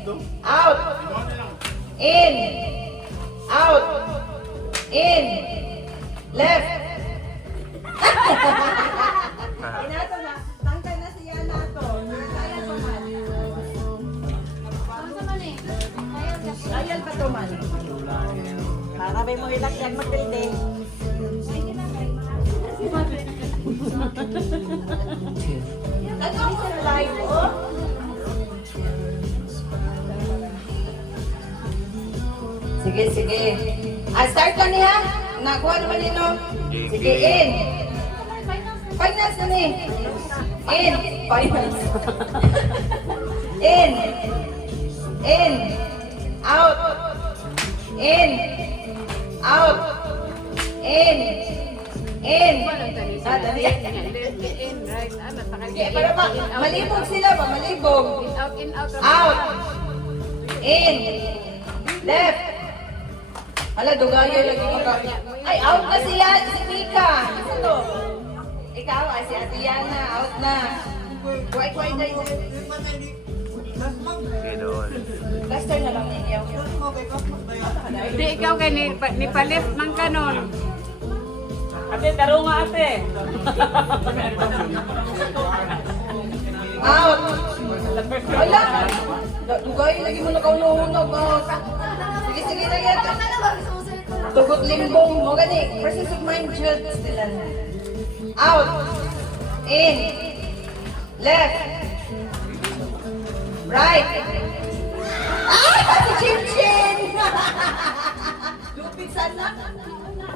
Out. In. Out. In. Left. Inato na. Tangkay na siya nato. Kaya pa man. Kayal pa to man. Marami mo ilak yan mag-building. Ano ako live, oh? Sige, sige. Start ka niya. Nakuha naman nino. Sige, in. Finance na ni. In. Finance. In. In. Out. In. Out. In. In. Dali. Para pa, malibog sila ba? Malibog. Out. In. Left. Hala, dugayo lagi maka. Ay, out na siya. Si Mika. Ano to? Ikaw, ay si Atiana. Out na. Kuway-kuway na yun. Cluster na lang ninyo. Hindi, ikaw kay ni Palif ng kanon. Ate, taro nga ate. Out. Wala. Dugayo lagi mo nakaunuhunog. Sige, sige na yan. Tugot limbong mo gani. Presence of mind judge sila. Out. In. Left. Right. Ah! Si Chin Chin! Lupit sana.